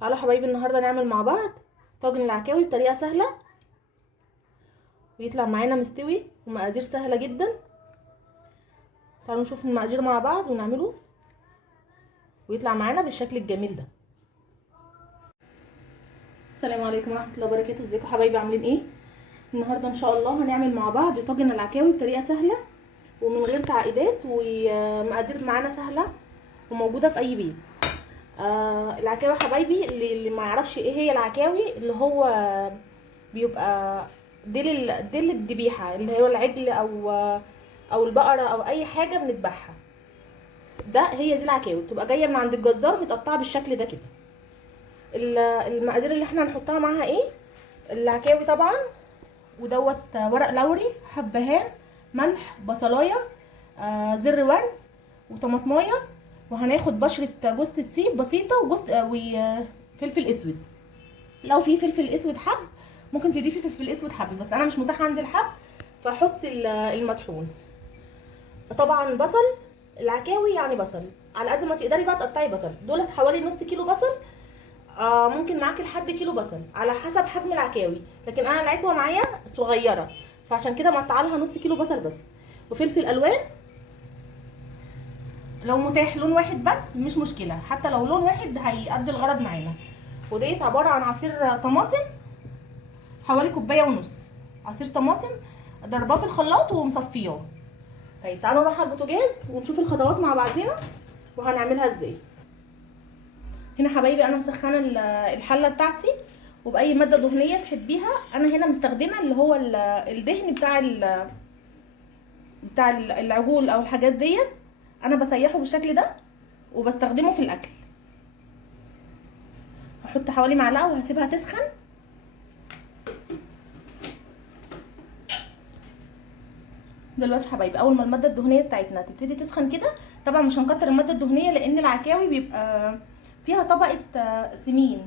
تعالوا يا حبايبي النهارده نعمل مع بعض طاجن العكاوي بطريقه سهله ويطلع معانا مستوي ومقادير سهله جدا. تعالوا نشوف المقادير مع بعض ونعمله ويطلع معانا بالشكل الجميل ده. السلام عليكم ورحمه الله وبركاته. ازيكم يا حبايبي، عاملين ايه؟ النهارده ان شاء الله هنعمل مع بعض طاجن العكاوي بطريقه سهله ومن غير تعقيدات، ومقادير معانا سهله وموجوده في اي بيت. العكاوي يا حبايبي، اللي ما يعرفش ايه هي العكاوي، اللي هو بيبقى ديل الذبيحه، اللي هو العجل او البقره او اي حاجه بنذبحها. هي دي العكاوي، بتبقى جايه من عند الجزار متقطعه بالشكل ده كده. المقادير اللي احنا هنحطها معاها ايه؟ العكاوي طبعا، ودوت ورق لوري، حبهان، ملح، بصلايه، زر ورد، وطماطمايه، وهناخد بشره جوز الطيب بسيطه وجوز وفلفل اسود. لو في فلفل اسود حب ممكن تضيفي فلفل اسود حب، بس انا مش متاح عندي الحب فاحط المطحون. طبعا بصل، العكاوي يعني بصل على قد ما تقدري بقى تقطعي بصل. دولت حوالي نص كيلو بصل، ممكن معاكي لحد كيلو بصل على حسب حجم العكاوي، لكن انا العكوه معايا صغيره فعشان كده مقطعه لها نص كيلو بصل بس. وفلفل الوان، لو متاح لون واحد بس مش مشكله، حتى لو لون واحد هيأدي الغرض معانا. وديت عباره عن عصير طماطم، حوالي كوبايه ونص عصير طماطم ضرباه في الخلاط ومصفياه. طيب تعالوا نروح على البوتاجاز ونشوف الخطوات مع بعضينا وهنعملها ازاي. هنا حبايبي انا مسخنه الحله بتاعتي وباي ماده دهنيه تحبيها. انا هنا مستخدمه اللي هو الدهن بتاع العجول او الحاجات ديت. انا بسيحه بالشكل ده وبستخدمه في الاكل. هحط حوالي معلقه وهسيبها تسخن. دلوقتي يا حبايبي اول ما الماده الدهنيه بتاعتنا تبتدي تسخن كده، طبعا مش هنكتر الماده الدهنيه لان العكاوي بيبقى فيها طبقه سمين،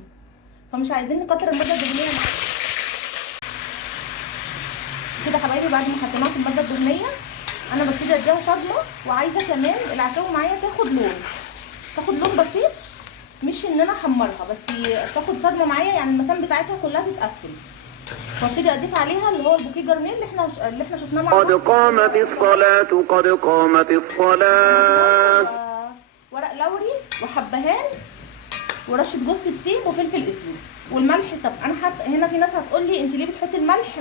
فمش عايزين نكتر الماده الدهنيه كده يا حبايبي. بعد ما حطيناها في الماده الدهنيه انا ببتدي اديها صدمه، وعايزه كمان العكاوي معايا تاخد لون بسيط، مش ان انا احمرها بس، تاخد صدمه معايا يعني المسام بتاعتها كلها تتقفل. وابتدي اضيف عليها اللي هو البوكيه جرنيل اللي احنا شفناه مع بعض. قد قامت الصلاة قد قامت الصلاة. ورق لوري وحبهان ورشه جوز الطيب وفلفل اسود والملح. طب انا حاطه هنا، في ناس هتقول لي انت ليه بتحطي الملح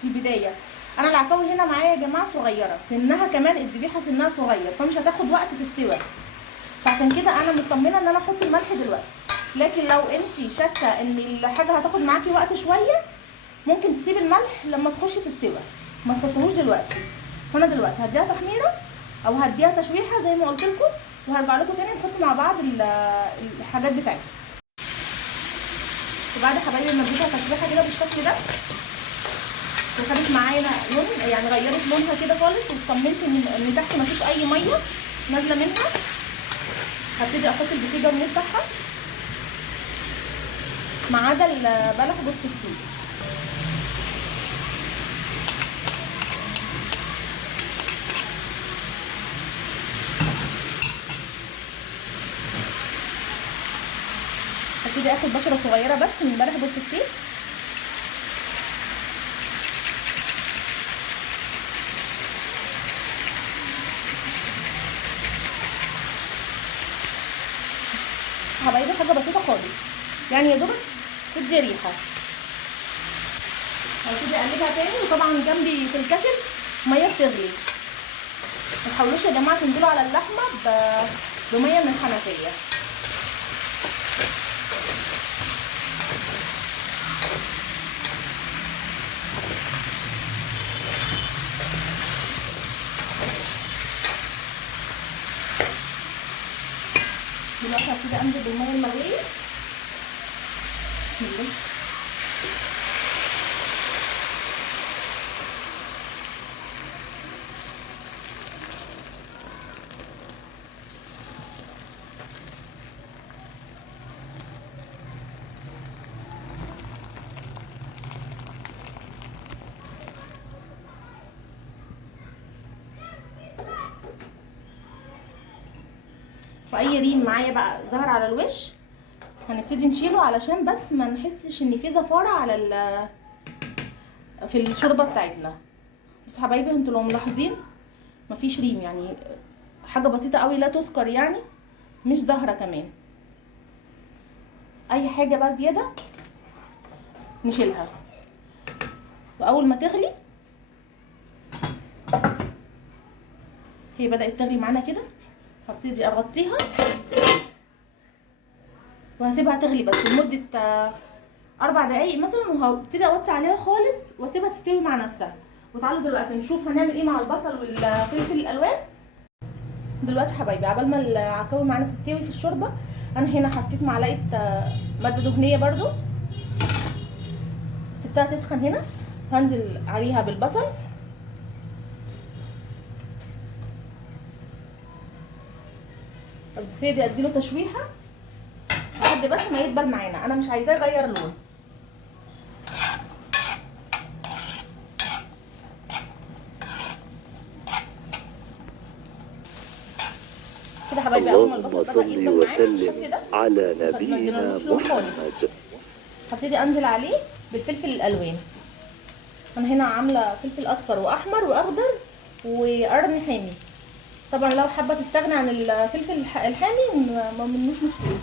في البدايه؟ انا العكاوي هنا معايا يا جماعه صغيره، سنها كمان الذبيحه سنها صغير، فمش هتاخد وقت في السوى، فعشان كده انا مطمنه ان انا احط الملح دلوقتي. لكن لو انت شاكه ان الحاجه هتاخد معاكي وقت شويه ممكن تسيب الملح لما تخشي في السوى، ما تحطوش دلوقتي. فانا دلوقتي هديها تحميره او هديها تشويحه زي ما قلت لكم، وهرجع لكم تاني نحط مع بعض الحاجات بتاعتها. وبعد يا حبايبي ما اديتها تشويحه كده بالشكل ده وخدت معايا لون، يعني غيرت لونها كده خالص، واطمنت ان تحت مفيش اي ميه نازله منها، هبتدي احط البوكيه جرنيه بتاعها ما عدا بلح جوز الطيب. هبتدي اخد بشره صغيره بس من بلح جوز الطيب. حبايبي حاجه بسيطه خالص، يعني يا دوبك تدي ريحه. هبتدي اقلبها تاني، وطبعا جنبي في الكاتل ميه بتغلي. ما تحاولوش يا جماعه تنزلوا على اللحمه بميه من الحنفيه. دلوقتي هبتدي انزل بالميه المغليه. بسم الله. واي ريم معايا بقى ظهر على الوش هنبتدي نشيله علشان بس ما نحسش ان في زفاره على في الشوربه بتاعتنا. بس حبايبي انتوا لو ملاحظين مفيش ريم، يعني حاجه بسيطه قوي لا تذكر، يعني مش زهره كمان. اي حاجه بقى زياده نشيلها. واول ما تغلي، هي بدات تغلي معانا كده، هبتدي اغطيها وهسيبها تغلي بس لمده 4 دقايق مثلا، وهبتدي اوطي عليها خالص واسيبها تستوي مع نفسها. وتعالوا دلوقتي نشوف هنعمل ايه مع البصل والفلفل الالوان. دلوقتي حبايبي عبال ما العكاوي معانا تستوي في الشوربه، انا هنا حطيت معلقه ماده دهنيه برضو، سبتها تسخن هنا. هنزل عليها بالبصل، ابتدي اديله تشويحه لحد بس ما يدبل معانا، انا مش عايزاه يغير لون. كده حبايبي اول ما اللهم البصل بدا صل يدبل معانا بالشكل وسلم ده، على ما نبينا ادينالوش لون خالص، محمد. هبتدي انزل عليه بالفلفل الالوان. انا هنا عامله فلفل اصفر واحمر واخضر وقرن حامي. طبعا لو حابه تستغني عن الفلفل الحامي ما منوش مشكله.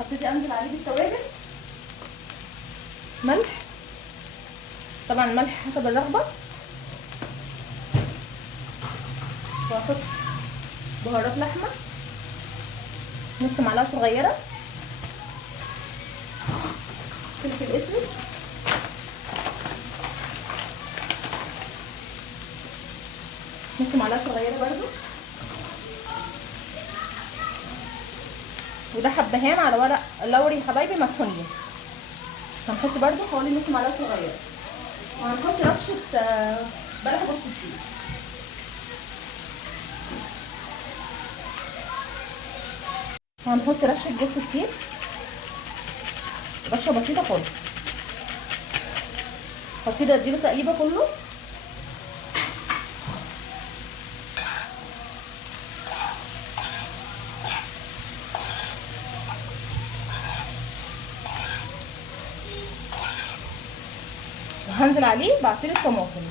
هبتدي انزل عليه بالتوابل، ملح، طبعا ملح حسب الرغبه، واحط بهارات لحمه نص معلقه صغيره، فلفل اسود، نص معلقه صغيره برضو، وده حبهان على ورق لوري يا حبايبي مطحونين. هنحط برضو حوالي نص معلقه صغيره، وهنحط رشه بلح جوز الطيب. وهنحط رشه جوز الطيب، رشه بسيطه خالص. هبتدي اديله تقليبه كله. وهنزل عليه بعصير الطماطم.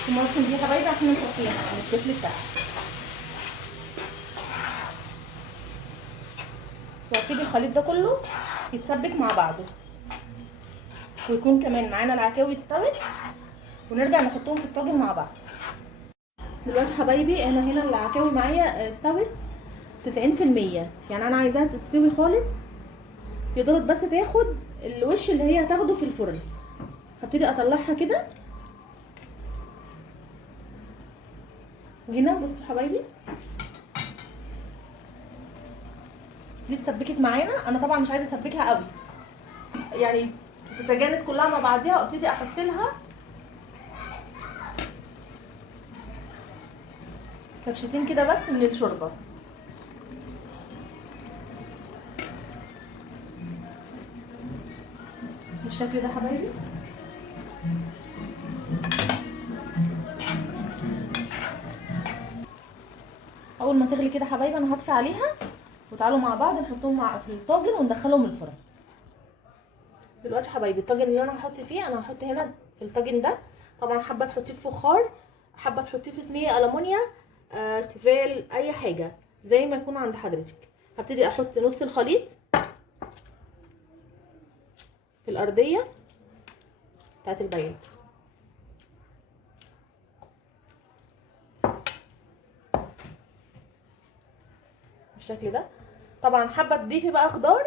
الطماطم دي يا حبايبي احنا نصفيها على الطفل بتاعها، وهسيب الخليط ده كله يتسبك مع بعضه، ويكون كمان معانا العكاوي استوت، ونرجع نحطهم في الطاجن مع بعض. دلوقتي حبايبي انا هنا العكاوي معايا استوت 90%، يعني انا عايزاها تستوي خالص، يا دوب بس تاخد الوش اللي هي هتاخده في الفرن. هبتدي اطلعها كده، وهنا بصوا حبايبي دي اتسبكت معانا. انا طبعا مش عايزه اسبكها قوي، يعني تتجانس كلها مع بعضيها، وابتدي احط لها كبشتين كده بس من الشوربه بالشكل ده حبايبي. اول ما تغلي كده حبايبي انا هطفي عليها، وتعالوا مع بعض نحطهم في الطاجن وندخلهم الفرن. دلوقتي حبايبي الطاجن اللي انا هحط فيه، انا هحط هنا في الطاجن ده، طبعا حابه تحطيه في فخار، حابه تحطيه في صينيه المونيا، تيفال، اي حاجه زي ما يكون عند حضرتك. هبتدي احط نص الخليط في الارضيه بتاعت البياض بالشكل ده. طبعا حابه تضيفي بقى خضار،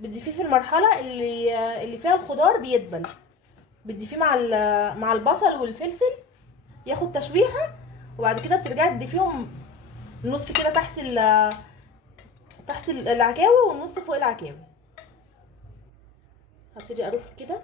بتضيفيه في المرحله اللي فيها الخضار بيدبل، بتضيفيه مع البصل والفلفل ياخد تشويحه، وبعد كده بترجعي تضيفيهم نص كده تحت العكاوي، والنص فوق العكاوي. هبتدي ارص كده،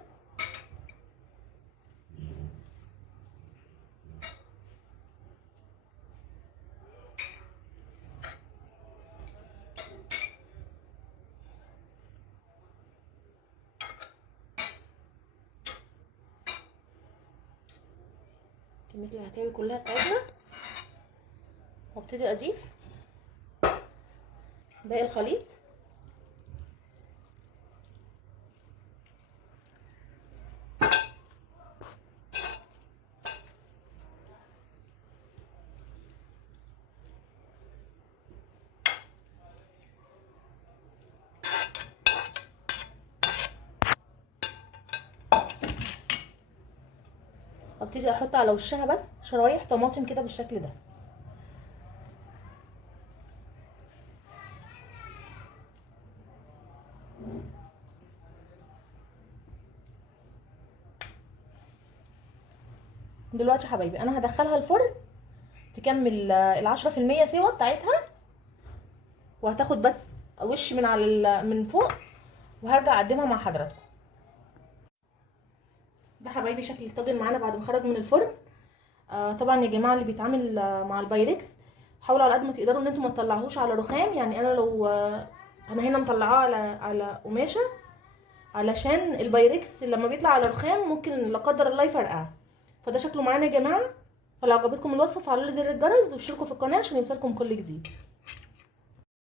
كميه العكاوي كلها بتاعتنا، وابتدي اضيف باقي الخليط. ابتدي احط على وشها بس شرايح طماطم كده بالشكل ده. دلوقتي يا حبايبي انا هدخلها الفرن تكمل ال10% سوا بتاعتها، وهتاخد بس وش من على من فوق، وهرجع اقدمها مع حضراتكم. ده حبايبي شكل الطاجن معانا بعد ما خرج من الفرن. طبعا يا جماعه اللي بيتعامل مع البايركس حاولوا على قد ما تقدروا ان انتم ما تطلعوهوش على رخام. يعني انا لو انا هنا مطلعاه على قماشه، علشان البايركس لما بيطلع على رخام ممكن لا قدر الله يفرقع. فده شكله معانا يا جماعه. فلو عجبتكم الوصفه فعلوا لي زر الجرس واشتركوا في القناه عشان يوصلكم كل جديد.